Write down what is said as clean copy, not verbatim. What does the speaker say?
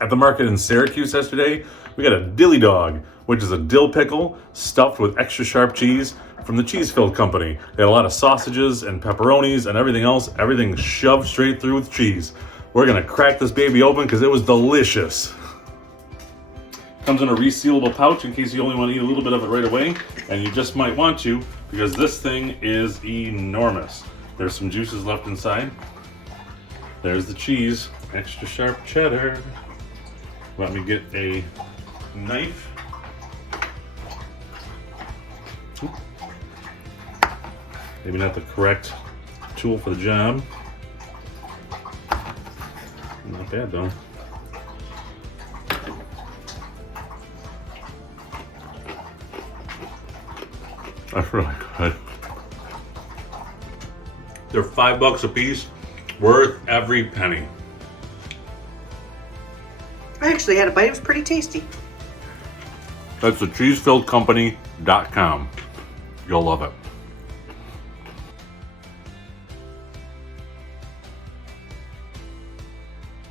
At the market in Syracuse yesterday, we got a dilly dog, which is a dill pickle stuffed with extra sharp cheese from the Cheese-Filled Company. They had a lot of sausages and pepperonis and everything else, everything shoved straight through with cheese. We're gonna crack this baby open because it was delicious. Comes in a resealable pouch in case you only want to eat a little bit of it right away, and you just might want to because this thing is enormous. There's some juices left inside. There's the cheese, extra sharp cheddar. Let me get a knife. Maybe not the correct tool for the job. Not bad though. That's really good. They're $5 a piece, worth every penny. I actually had a bite. It was pretty tasty. That's the cheesefilledcompany.com. You'll love it.